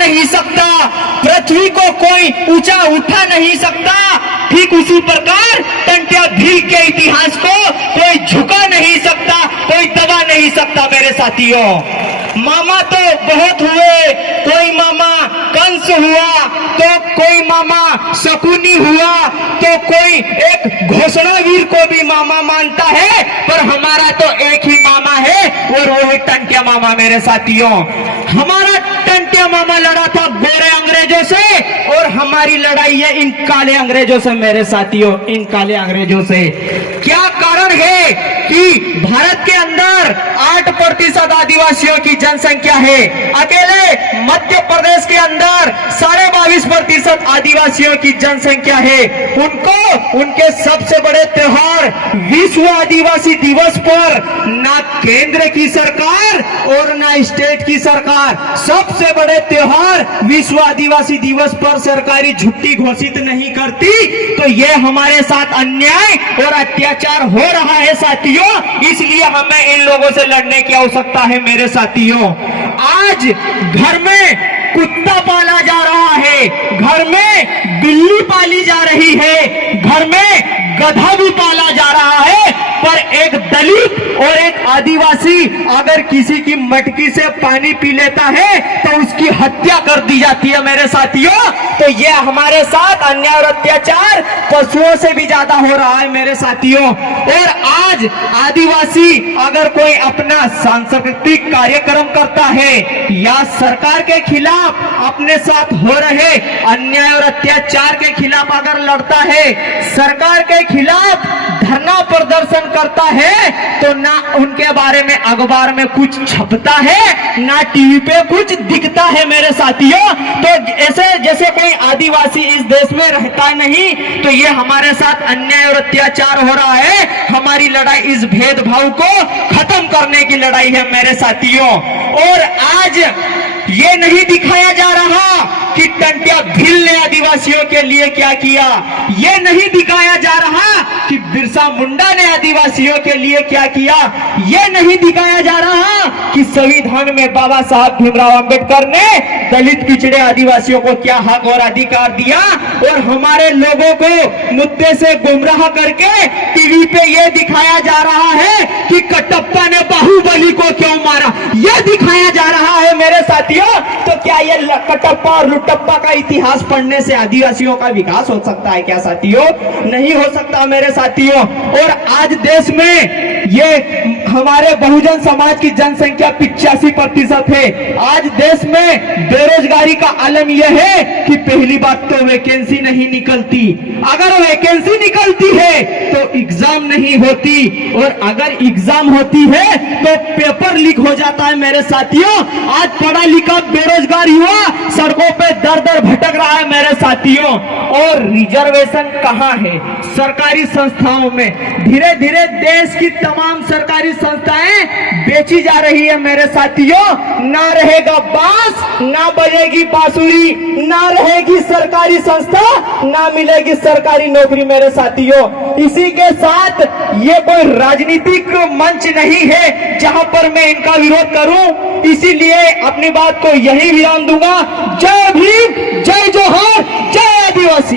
नहीं सकता, पृथ्वी को कोई ऊंचा उठा नहीं सकता, ठीक उसी प्रकार टंट्या भील के इतिहास को कोई झुका नहीं सकता, कोई दबा नहीं सकता। मेरे साथियों, मामा तो बहुत हुए, कोई मामा कंस हुआ, तो कोई मामा शकुनी हुआ, तो कोई एक घोषणावीर को भी मामा मानता है, पर हमारा तो एक ही मामा है और वो है टंट्या मामा। मेरे साथियों, हमारा टंट्या मामा लड़ा था गोरे अंग्रेजों से और हमारी लड़ाई है इन काले अंग्रेजों से। मेरे साथियों, इन काले अंग्रेजों से क्या कारण है कि भारत के अंदर 8% आदिवासियों की जनसंख्या है, अकेले मध्य प्रदेश के अंदर 22.5% आदिवासियों की जनसंख्या है। उनको उनके सबसे बड़े त्योहार विश्व आदिवासी दिवस पर ना केंद्र की सरकार और ना स्टेट की सरकार, सबसे बड़े त्योहार विश्व आदिवासी दिवस पर सरकारी छुट्टी घोषित नहीं करती, तो यह हमारे साथ अन्याय और अत्याचार हो रहा है साथियों। इसलिए हमें इन लोगों से लड़ने की आवश्यकता है। मेरे साथियों, आज घर में कुत्ता पाला जा रहा है, घर में बिल्ली पाली जा रही है, घर में गधा भी पाला जा रहा है, पर एक दलित और एक आदिवासी अगर किसी की मटकी से पानी पी लेता है तो उसकी हत्या कर दी जाती है। मेरे साथियों, तो यह हमारे साथ अन्याय और अत्याचार पशुओं से भी ज्यादा हो रहा है। मेरे साथियों, और आज आदिवासी अगर कोई अपना सांस्कृतिक कार्यक्रम करता है या सरकार के खिलाफ अपने साथ हो रहे अन्याय और अत्याचार के खिलाफ अगर लड़ता है, सरकार के खिलाफ धरना प्रदर्शन करता है, तो ना उनके बारे में अखबार में कुछ छपता है, ना टीवी पे कुछ दिखता है। मेरे साथियों, तो ऐसे जैसे कोई आदिवासी इस देश में रहता नहीं, तो ये हमारे साथ अन्याय और अत्याचार हो रहा है। हमारी लड़ाई इस भेदभाव को खत्म करने की लड़ाई है। मेरे साथियों, और आज ये नहीं दिखाया जा रहा कि टंट्या भील ने आदिवासियों के लिए क्या किया, ये नहीं दिखाया जा रहा कि बिरसा मुंडा ने आदिवासियों के लिए क्या किया, ये नहीं दिखाया जा रहा कि संविधान में बाबा साहब भीमराव अंबेडकर ने दलित पिछड़े आदिवासियों को क्या हक और अधिकार दिया, और हमारे लोगों को मुद्दे से गुमराह करके टीवी पे ये दिखाया जा रहा है कि कटप्पा ने बाहुबली को क्यों मारा, यह दिखाया जा रहा है। मेरे साथियों, तो क्या ये कटप्पा और लुटप्पा का इतिहास पढ़ने से आदिवासियों का विकास हो सकता है क्या साथियों? नहीं हो सकता। मेरे साथियों, और आज देश में ये हमारे बहुजन समाज की जनसंख्या 85% है। आज देश में बेरोजगारी का आलम यह है कि पहली बात तो वैकेंसी नहीं निकलती, अगर वैकेंसी निकलती है तो एग्जाम नहीं होती, और अगर एग्जाम होती है तो पेपर लीक हो जाता है। मेरे साथियों, आज पढ़ा लिखा बेरोजगार युवा सड़कों पे दर दर भटक रहा है। मेरे साथियों, और रिजर्वेशन कहाँ है? सरकारी संस्थाओं में। धीरे धीरे देश की तमाम सरकारी संस्थाएं बेची जा रही है। मेरे साथियों, ना रहेगा बांस, ना बजेगी बांसुरी, ना रहेगी सरकारी संस्था, ना मिलेगी सरकारी नौकरी। मेरे साथियों, इसी के साथ ये कोई राजनीतिक मंच नहीं है जहां पर मैं इनका विरोध करूं, इसीलिए अपनी बात को यही विराम दूंगा। जय भीम, जय जोहार, जय आदिवासी।